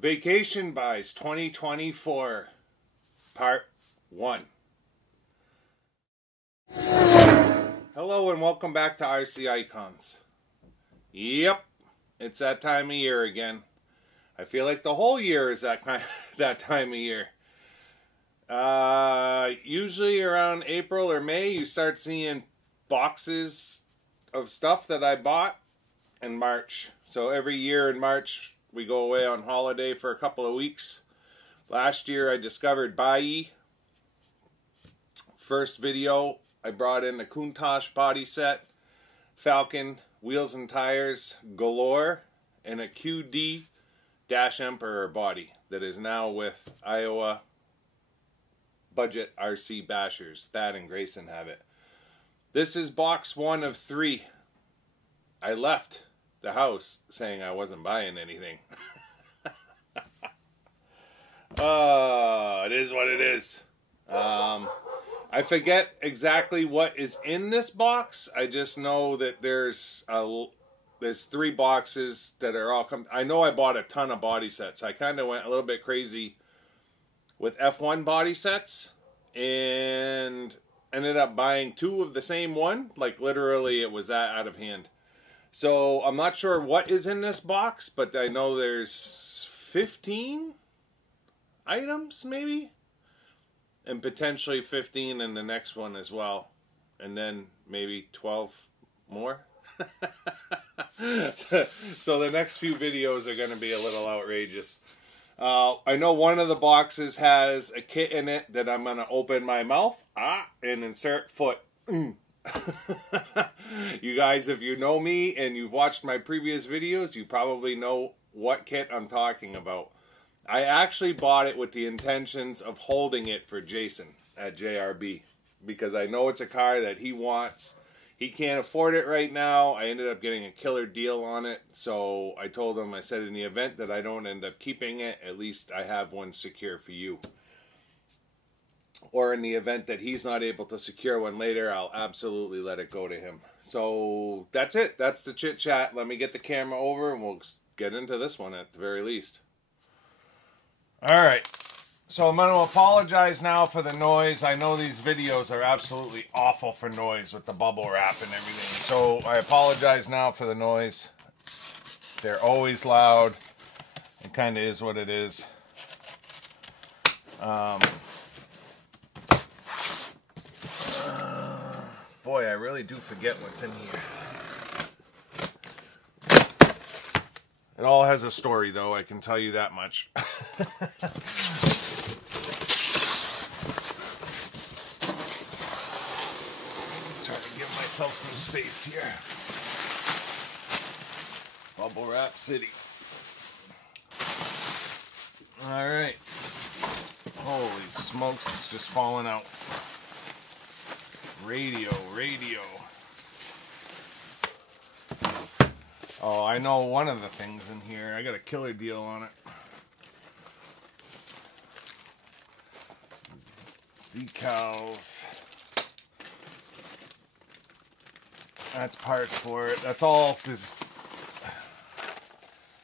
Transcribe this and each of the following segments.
Vacation Buys 2024, Part 1. Hello and welcome back to RC Icons. Yep, it's that time of year again. I feel like the whole year is that time of year. Usually around April or May, you start seeing boxes of stuff that I bought in March. So every year in March, we go away on holiday for a couple of weeks. Last year, I discovered Buyee. First video, I brought in the Countach body set, Falcon, wheels and tires galore, and a QD-Emperor body that is now with Iowa Budget RC Bashers. Thad and Grayson have it. This is box 1 of 3. I left the house saying I wasn't buying anything. It is what it is. I forget exactly what is in this box. I just know that there's 3 boxes that are all I know I bought a ton of body sets. I kind of went a little bit crazy with F1 body sets and ended up buying 2 of the same one. Like literally it was that out of hand. So I'm not sure what is in this box, but I know there's 15 items maybe, and potentially 15 in the next one as well, and then maybe 12 more. So the next few videos are going to be a little outrageous. I know one of the boxes has a kit in it that I'm going to open my mouth and insert foot. You guys, if you know me and you've watched my previous videos, you probably know what kit I'm talking about. I actually bought it with the intentions of holding it for Jason at JRB because I know it's a car that he wants. He can't afford it right now. I ended up getting a killer deal on it, so I told him, I said, in the event that I don't end up keeping it, at least I have one secure for you. Or in the event that he's not able to secure one later, I'll absolutely let it go to him. So that's it. That's the chit chat. Let me get the camera over and we'll get into this one at the very least. Alright, so I'm going to apologize now for the noise. I know these videos are absolutely awful for noise with the bubble wrap and everything. So I apologize now for the noise. They're always loud. It kind of is what it is. Boy, I really do forget what's in here. It all has a story, though, I can tell you that much. Try to give myself some space here. Bubble Wrap City. Alright. Holy smokes, it's just falling out. Radio. Oh, I know one of the things in here. I got a killer deal on it. Decals. That's parts for it. That's all this.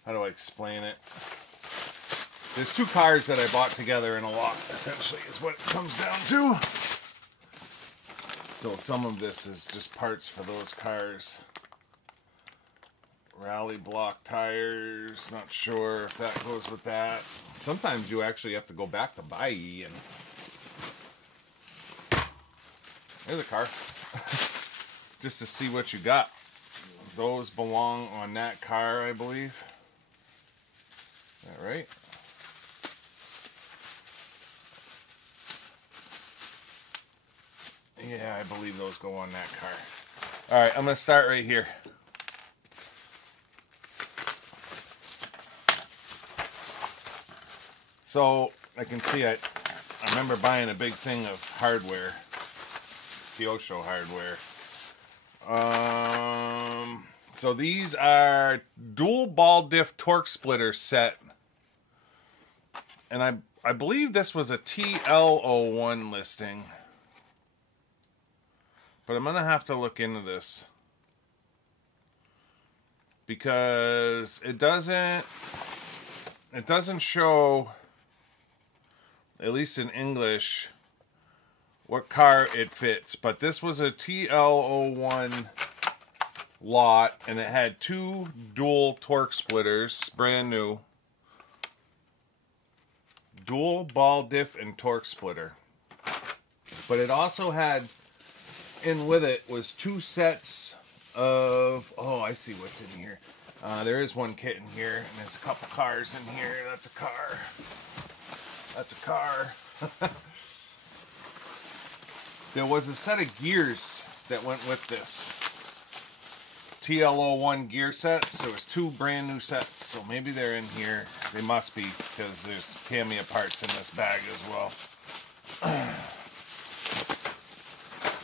How do I explain it? There's 2 cars that I bought together in a lot, essentially, is what it comes down to. So some of this is just parts for those cars. Rally block tires, not sure if that goes with that. Sometimes you actually have to go back to Buyee and... There's a car. Just to see what you got. Those belong on that car, I believe. Is that right? Yeah, I believe those go on that car. Alright, I'm going to start right here. So, I can see I remember buying a big thing of hardware. Kyosho hardware. So these are dual ball diff torque splitter set. And I believe this was a TL01 listing. But I'm going to have to look into this. Because it doesn't it doesn't show, at least in English, what car it fits. But this was a TL01 lot, and it had 2 dual torque splitters, brand new. Dual ball diff and torque splitter. But it also had, in with it, was 2 sets of, oh, I see what's in here. There is one kit in here, and there's a couple cars in here. That's a car. That's a car. There was a set of gears that went with this. TL01 gear sets. There was 2 brand new sets, so maybe they're in here. They must be, because there's Tamiya parts in this bag as well.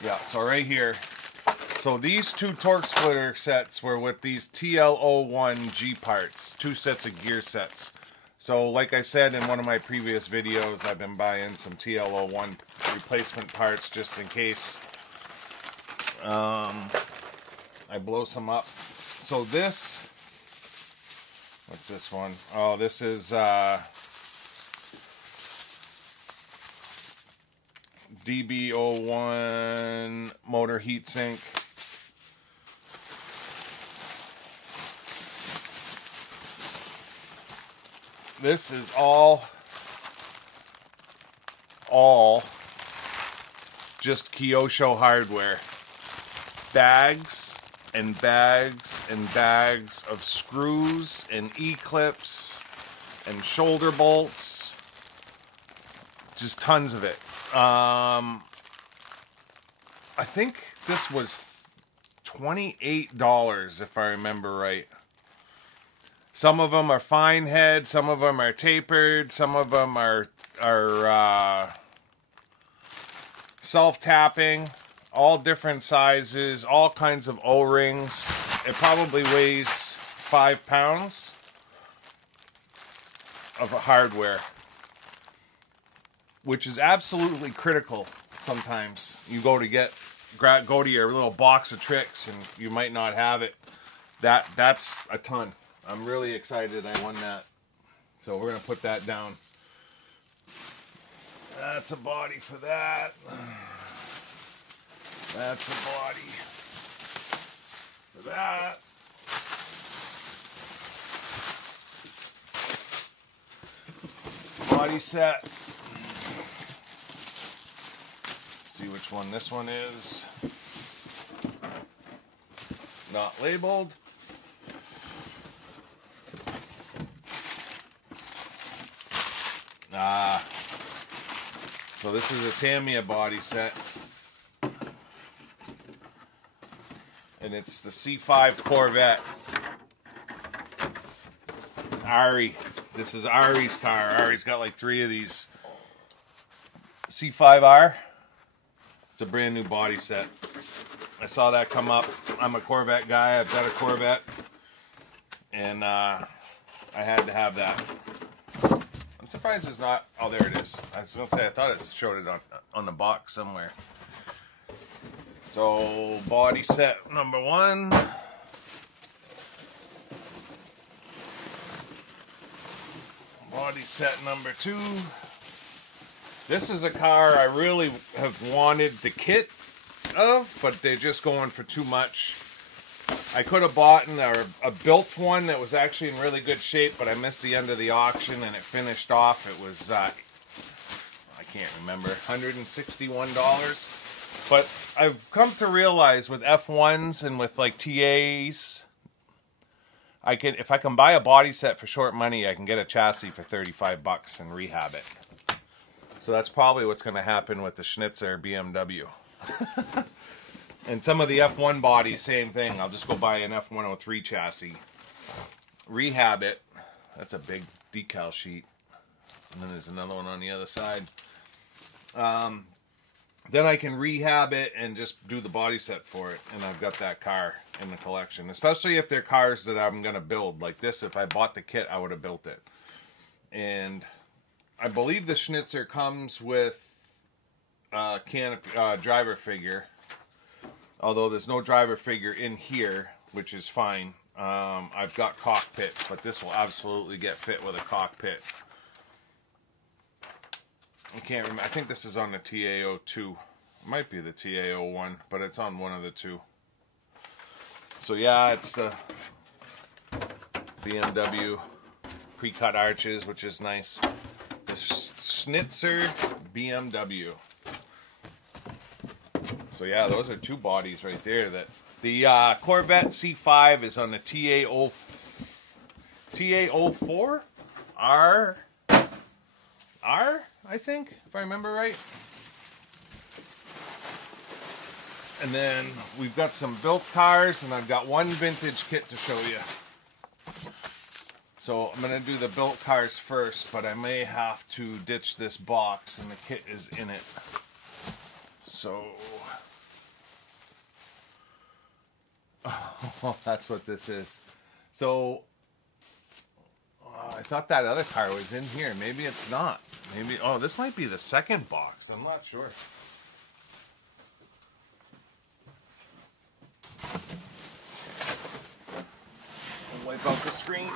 Yeah, so right here. So these 2 torque splitter sets were with these TL01 G parts. 2 sets of gear sets. So like I said in one of my previous videos, I've been buying some TL01 replacement parts just in case I blow some up. So this, what's this one? Oh, this is DB01 motor heatsink. This is all just Kyosho hardware. Bags and bags and bags of screws and E-clips and shoulder bolts. Just tons of it. I think this was $28 if I remember right. Some of them are fine head, some of them are tapered, some of them are self-tapping, all different sizes, all kinds of O-rings. It probably weighs 5 pounds of hardware, which is absolutely critical sometimes. You go to go to your little box of tricks and you might not have it. That's a ton. I'm really excited I won that. So we're going to put that down. That's a body for that. That's a body for that. Body set. See which one this one is. Not labeled. So this is a Tamiya body set. And it's the C5 Corvette. Ari. This is Ari's car. Ari's got like 3 of these. C5R. It's a brand new body set. I saw that come up. I'm a Corvette guy. I've got a Corvette. And I had to have that. I'm surprised it's not. Oh, there it is. I was gonna say I thought it showed it on the box somewhere. So body set number 1. Body set number 2. This is a car I really have wanted the kit of, but they're just going for too much. I could have bought a built one that was actually in really good shape, but I missed the end of the auction and it finished off. It was, I can't remember, $161. But I've come to realize with F1s and with like TAs, if I can buy a body set for short money, I can get a chassis for 35 bucks and rehab it. So that's probably what's going to happen with the Schnitzer BMW. And some of the F1 bodies, same thing. I'll just go buy an F103 chassis, rehab it. That's a big decal sheet. And then there's another one on the other side. Then I can rehab it and just do the body set for it. And I've got that car in the collection. Especially if they're cars that I'm going to build. Like this, if I bought the kit, I would have built it. And I believe the Schnitzer comes with a driver figure. Although there's no driver figure in here, which is fine. I've got cockpits, but this will absolutely get fit with a cockpit. I can't remember. I think this is on the TA02. It might be the TA01, but it's on one of the two. So yeah, it's the BMW pre-cut arches, which is nice. The Schnitzer BMW. So yeah, those are two bodies right there. That the Corvette C5 is on the TA04 R, I think, if I remember right. And then we've got some built cars, and I've got one vintage kit to show you. So I'm going to do the built cars first, but I may have to ditch this box, and the kit is in it. So, oh, that's what this is. So, I thought that other car was in here. Maybe it's not. Maybe, oh, this might be the second box. I'm not sure. I'll wipe out the screen.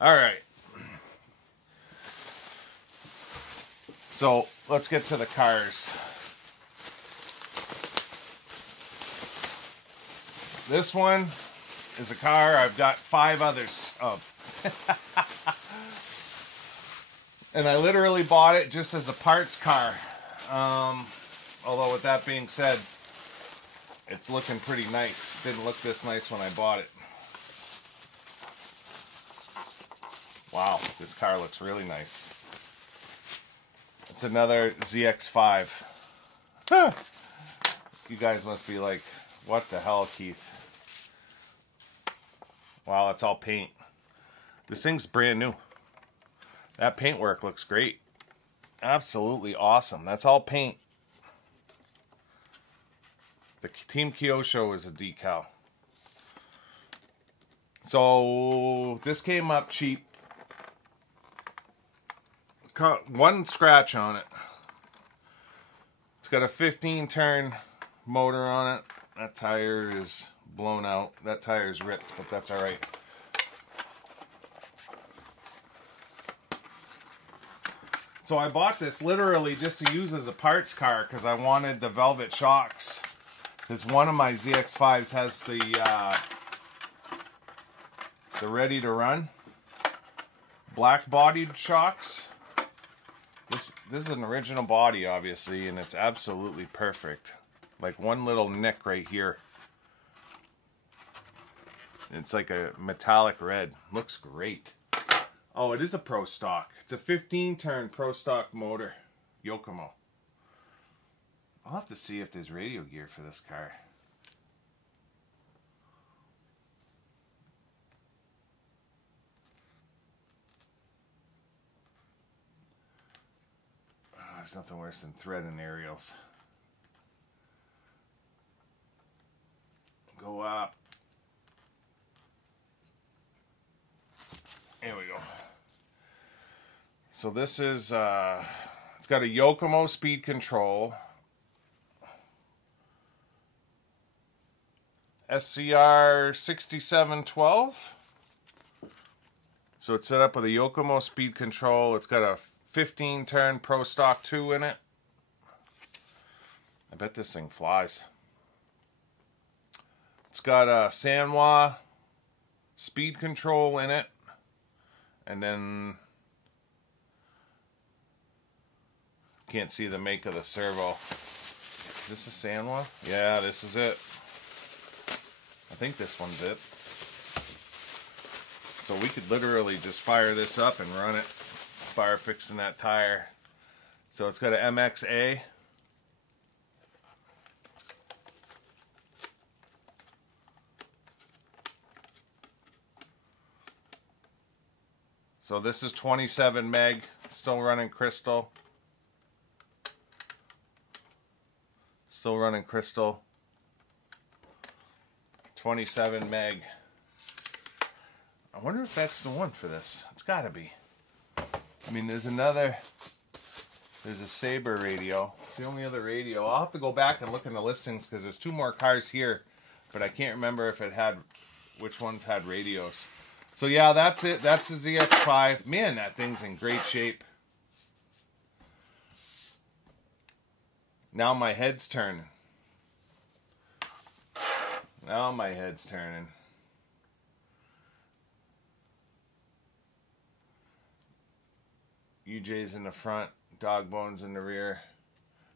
All right. So let's get to the cars. This one is a car I've got 5 others of. And I literally bought it just as a parts car. Although with that being said, it's looking pretty nice. Didn't look this nice when I bought it. Wow, this car looks really nice. It's another ZX5. Huh. You guys must be like, what the hell, Keith? Wow, it's all paint. This thing's brand new. That paintwork looks great. Absolutely awesome. That's all paint. The Team Kyosho is a decal. So, this came up cheap. One scratch on it. It's got a 15-turn motor on it. That tire is blown out. That tire is ripped, but that's all right. So I bought this literally just to use as a parts car because I wanted the velvet shocks. Because one of my ZX5s has the ready to run black bodied shocks. This is an original body, obviously, and it's absolutely perfect. Like one little nick right here. It's like a metallic red. Looks great. Oh, it is a Pro Stock. It's a 15-turn Pro Stock motor. Yokomo. I'll have to see if there's radio gear for this car. There's nothing worse than thread and aerials. Go up. There we go. So this is, it's got a Yokomo speed control. SCR 6712. So it's set up with a Yokomo speed control. It's got a 15-turn Pro Stock 2 in it. I bet this thing flies. It's got a Sanwa speed control in it. And then can't see the make of the servo. Is this a Sanwa? Yeah, this is it. I think this one's it. So we could literally just fire this up and run it. Fire fixing that tire. So it's got an MXA. So this is 27 meg, still running crystal. Still running crystal. 27 meg. I wonder if that's the one for this. It's got to be. I mean, there's a Sabre radio. It's the only other radio. I'll have to go back and look in the listings because there's 2 more cars here, but I can't remember if it had, which ones had radios. So yeah, that's it. That's the ZX5. Man, that thing's in great shape. Now my head's turning. Now my head's turning. UJ's in the front, dog bones in the rear.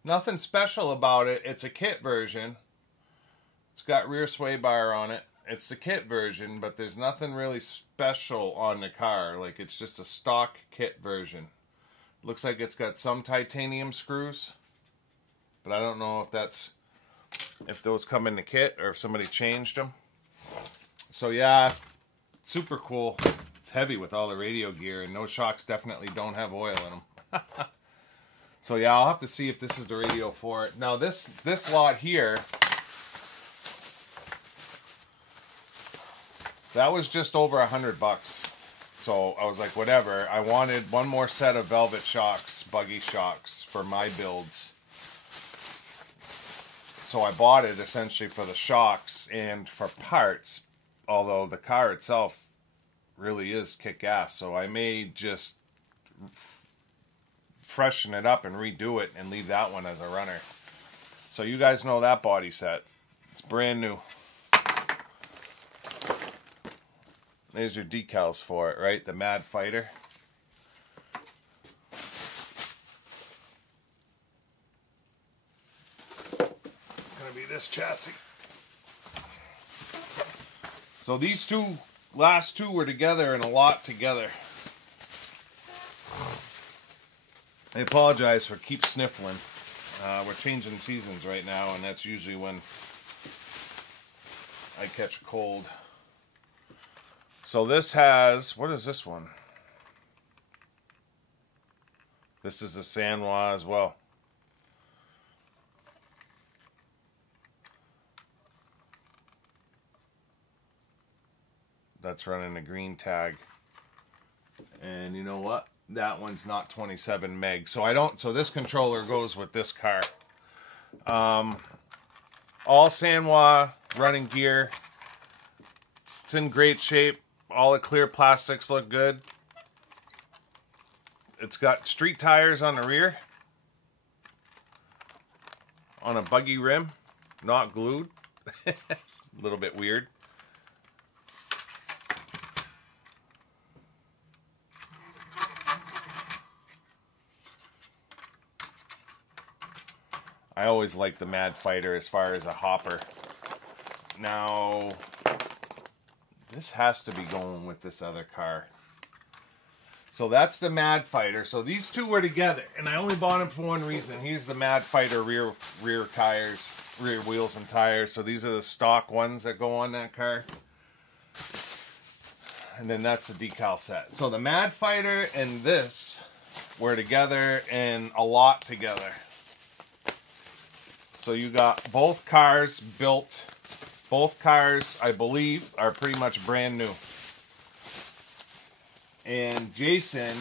Nothing special about it. It's a kit version. It's got rear sway bar on it. It's the kit version, but there's nothing really special on the car. Like, it's just a stock kit version. Looks like it's got some titanium screws, but I don't know if those come in the kit or if somebody changed them. So yeah, super cool. It's heavy with all the radio gear, and those shocks definitely don't have oil in them. So yeah, I'll have to see if this is the radio for it. Now this lot here, that was just over $100. So I was like, whatever. I wanted one more set of velvet shocks, buggy shocks for my builds. So I bought it essentially for the shocks and for parts, although the car itself really is kick-ass. So I may just freshen it up and redo it and leave that one as a runner. So you guys know that body set. It's brand new. There's your decals for it, right? The Mad Fighter. It's going to be this chassis. So these last two were together and a lot together. I apologize for keep sniffling. We're changing seasons right now, and that's usually when I catch a cold. So this has, what is this one? This is the Sanwa as well. That's running a green tag. And you know what? That one's not 27 meg. So this controller goes with this car. All Sanwa running gear. It's in great shape. All the clear plastics look good. It's got street tires on the rear. On a buggy rim. Not glued. A little bit weird. I always like the Mad Fighter as far as a hopper. Now, this has to be going with this other car. So that's the Mad Fighter. So these two were together, and I only bought them for one reason. Here's the Mad Fighter rear tires, rear wheels and tires. So these are the stock ones that go on that car. And then that's the decal set. So the Mad Fighter and this were together and a lot together. So you got both cars built. Both cars, I believe, are pretty much brand new. And Jason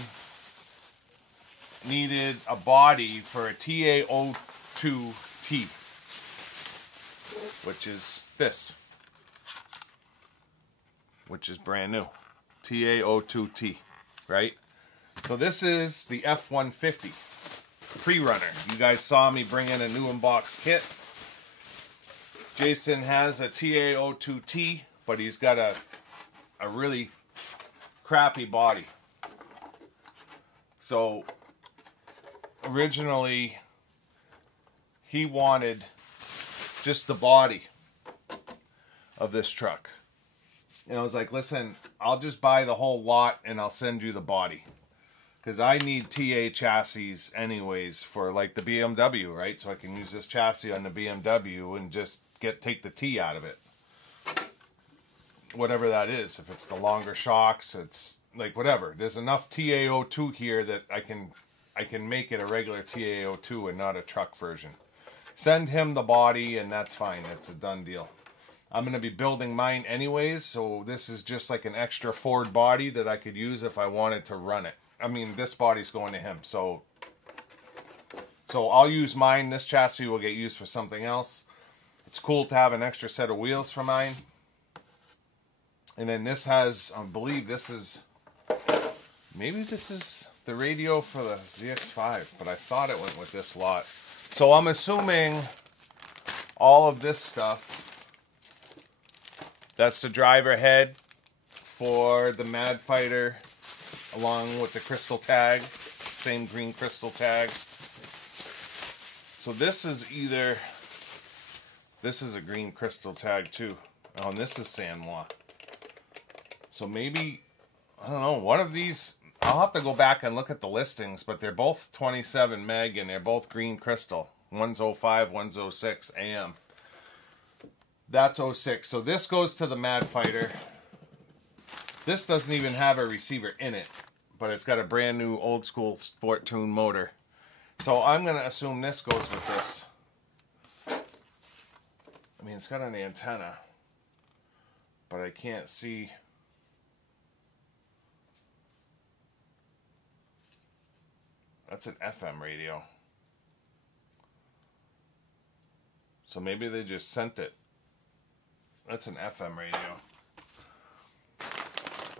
needed a body for a TA02T, which is this, which is brand new. TA02T, right? So this is the F-150 pre-runner. You guys saw me bring in a new unbox kit. Jason has a TA02T, but he's got a really crappy body. So originally he wanted just the body of this truck. And I was like, listen, I'll just buy the whole lot and I'll send you the body. Because I need TA chassis anyways for like the BMW, right? So I can use this chassis on the BMW and just take the T out of it. Whatever that is. If it's the longer shocks, it's like whatever. There's enough TA02 here that I can make it a regular TA02 and not a truck version. Send him the body and that's fine. That's a done deal. I'm going to be building mine anyways, so this is just like an extra Ford body that I could use if I wanted to run it. I mean, this body's going to him, so I'll use mine. This chassis will get used for something else. It's cool to have an extra set of wheels for mine. And then this has, I believe this is, maybe this is the radio for the ZX5, but I thought it went with this lot. So I'm assuming all of this stuff, that's the driver head for the Mad Fighter, along with the crystal tag, same green crystal tag. So this is either, this is a green crystal tag too. Oh, and this is San Juan. So maybe, I don't know, one of these, I'll have to go back and look at the listings, but they're both 27 meg and they're both green crystal. One's 05, one's 06 AM. That's 06. So this goes to the Mad Fighter. This doesn't even have a receiver in it, but it's got a brand new old school Sport Tune motor. So I'm going to assume this goes with this. I mean, it's got an antenna, but I can't see. That's an FM radio. So maybe they just sent it. That's an FM radio.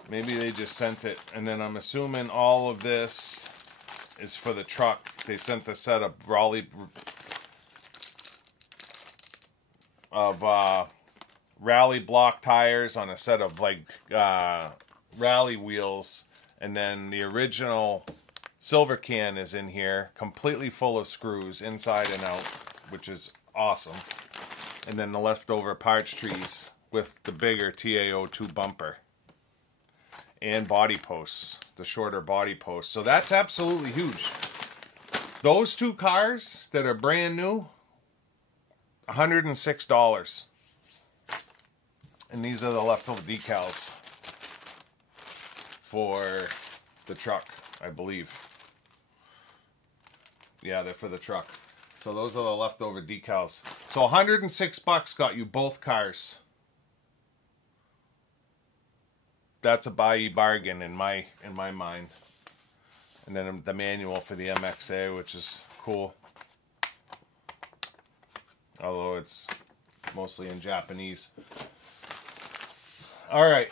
Maybe they just sent it, and then I'm assuming all of this is for the truck. They sent the set of rally block tires on a set of like rally wheels, and then the original silver can is in here, completely full of screws inside and out, which is awesome. And then the leftover parts trees with the bigger TAO2 bumper. And body posts, the shorter body posts. So that's absolutely huge. Those two cars that are brand new, $106. And these are the leftover decals for the truck, I believe. Yeah, they're for the truck. So those are the leftover decals. So $106 got you both cars. That's a Buyee bargain in my mind. And then the manual for the MXA, which is cool. Although it's mostly in Japanese. Alright,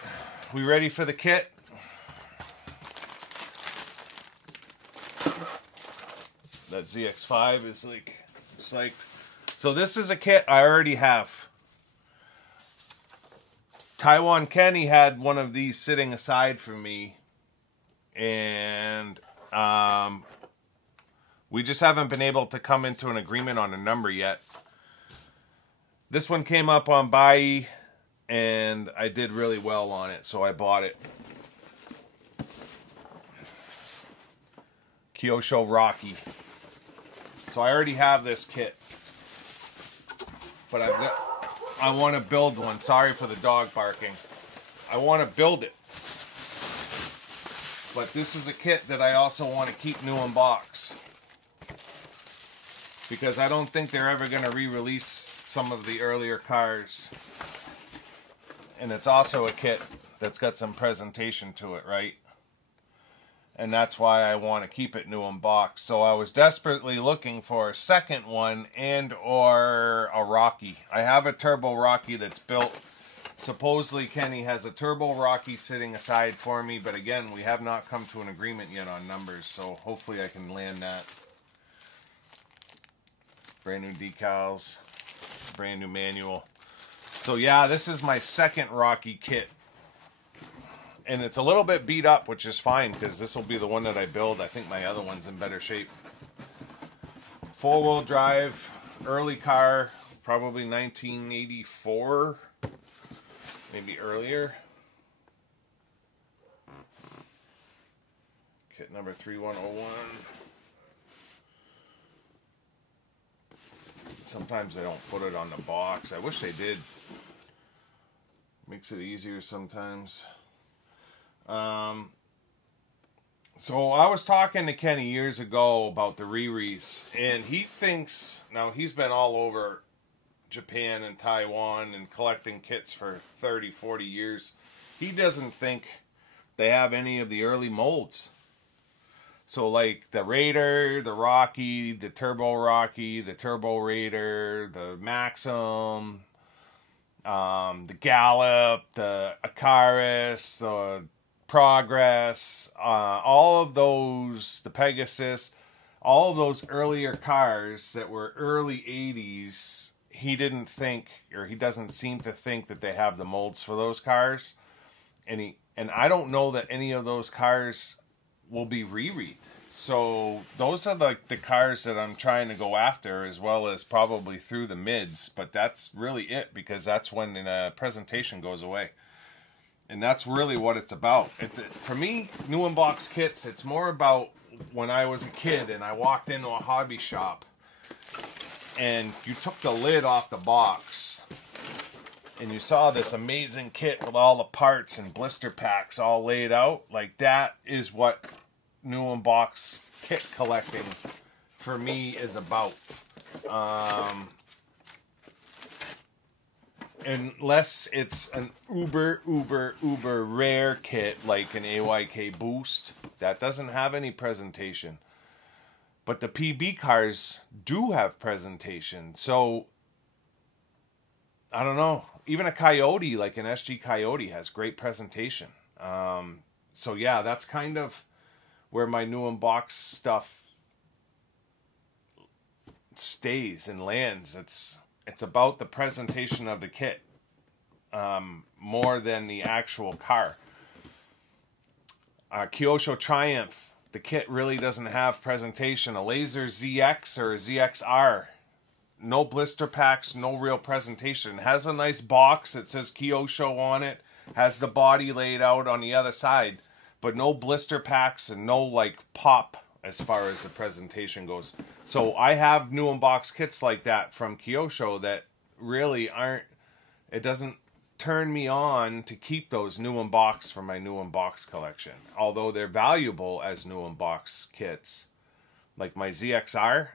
we ready for the kit? That ZX5 is like, it's like, so this is a kit I already have. Taiwan Kenny had one of these sitting aside for me, and we just haven't been able to come into an agreement on a number yet. This one came up on Buyee, and I did really well on it, so I bought it. Kyosho Rocky. So I already have this kit, but I want to build one. Sorry for the dog barking. I want to build it. But this is a kit that I also want to keep new in box, because I don't think they're ever going to re-release some of the earlier cars. And it's also a kit that's got some presentation to it, right? And that's why I want to keep it new in box. So I was desperately looking for a second one and or a Rocky. I have a Turbo Rocky that's built. Supposedly Kenny has a Turbo Rocky sitting aside for me, but again, we have not come to an agreement yet on numbers, so hopefully I can land that. Brand new decals, brand new manual. So yeah, this is my second Rocky kit. And it's a little bit beat up, which is fine, because this will be the one that I build. I think my other one's in better shape. Four-wheel drive, early car, probably 1984, maybe earlier. Kit number 3101. Sometimes they don't put it on the box. I wish they did. Makes it easier sometimes. So I was talking to Kenny years ago about the Riris, and he thinks, now he's been all over Japan and Taiwan and collecting kits for 30, 40 years. He doesn't think they have any of the early molds. So like the Raider, the Rocky, the Turbo Rocky, the Turbo Raider, the Maxim, the Gallop, the Icarus, the Progress, all of those, the Pegasus, all of those earlier cars that were early 80s, he didn't think, or he doesn't seem to think that they have the molds for those cars. And I don't know that any of those cars will be re-read. So those are the cars that I'm trying to go after, as well as probably through the mids. But that's really it, because that's when the presentation goes away. And that's really what it's about. For me, new unbox kits, it's more about when I was a kid and I walked into a hobby shop and you took the lid off the box and you saw this amazing kit with all the parts and blister packs all laid out. Like, that is what new unbox kit collecting for me is about. Unless it's an uber rare kit like an AYK Boost that doesn't have any presentation. But the PB cars do have presentation. So, I don't know. Even a Coyote, like an SG Coyote, has great presentation. So yeah, that's kind of where my new unbox stuff stays and lands. It's about the presentation of the kit more than the actual car. Kyosho Triumph, the kit really doesn't have presentation. A Laser ZX or a ZXR, no blister packs, no real presentation. It has a nice box that says Kyosho on it, has the body laid out on the other side, but no blister packs and no like pop as far as the presentation goes. So I have new unbox kits like that from Kyosho that really aren't, it doesn't turn me on to keep those new unbox for my new unbox collection. Although they're valuable as new unbox kits. Like my ZXR,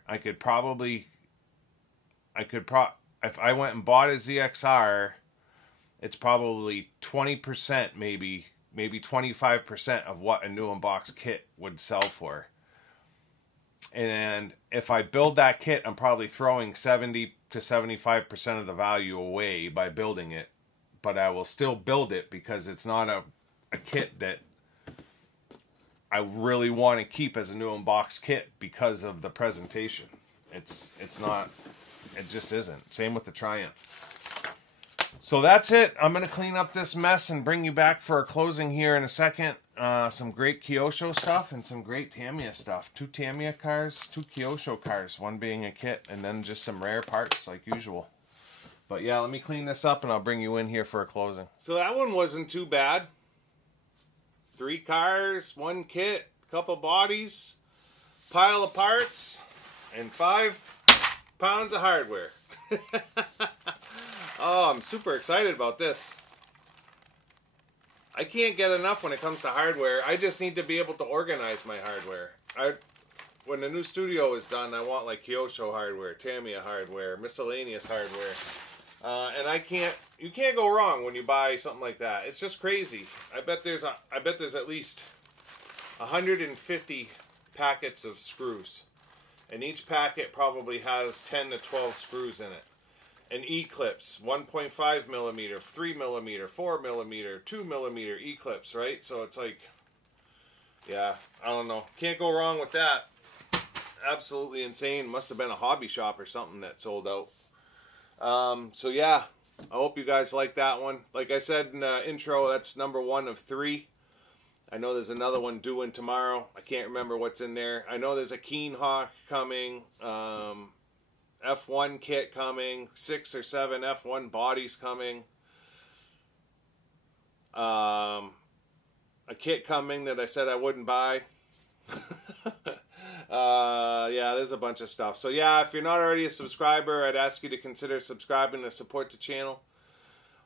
if I went and bought a ZXR, it's probably 20%, maybe 25% of what a new unbox kit would sell for. And if I build that kit, I'm probably throwing 70 to 75% of the value away by building it. But I will still build it because it's not a kit that I really want to keep as a new unbox kit because of the presentation. It's not, it just isn't. Same with the Triumph. So that's it. I'm going to clean up this mess and bring you back for a closing here in a second. Some great Kyosho stuff and some great Tamiya stuff. 2 Tamiya cars, 2 Kyosho cars, one being a kit, and then just some rare parts like usual. But yeah, let me clean this up and I'll bring you in here for a closing. So that one wasn't too bad. 3 cars, 1 kit, couple bodies, pile of parts, and 5 pounds of hardware. Oh, I'm super excited about this. I can't get enough when it comes to hardware. I just need to be able to organize my hardware. When the new studio is done, I want like Kyosho hardware, Tamiya hardware, miscellaneous hardware. And you can't go wrong when you buy something like that. It's just crazy. I bet there's at least 150 packets of screws. And each packet probably has 10 to 12 screws in it. An E-clips, 1.5 millimeter, 3 millimeter, 4 millimeter, 2 millimeter E-clips, right? So it's like, yeah, I don't know. Can't go wrong with that. Absolutely insane. Must have been a hobby shop or something that sold out. So yeah, I hope you guys like that one. Like I said in the intro, that's number 1 of 3. I know there's another one due in tomorrow. I can't remember what's in there. I know there's a Keen Hawk coming. F1 kit coming, 6 or 7 F1 bodies coming, a kit coming that I said I wouldn't buy. Yeah, there's a bunch of stuff. So yeah, if you're not already a subscriber, I'd ask you to consider subscribing to support the channel.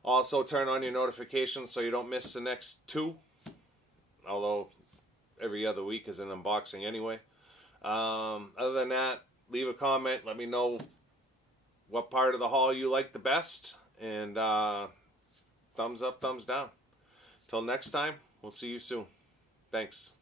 Also turn on your notifications so you don't miss the next 2, although every other week is an unboxing anyway. Other than that, leave a comment. Let me know what part of the haul you like the best, and thumbs up, thumbs down. Till next time, we'll see you soon. Thanks.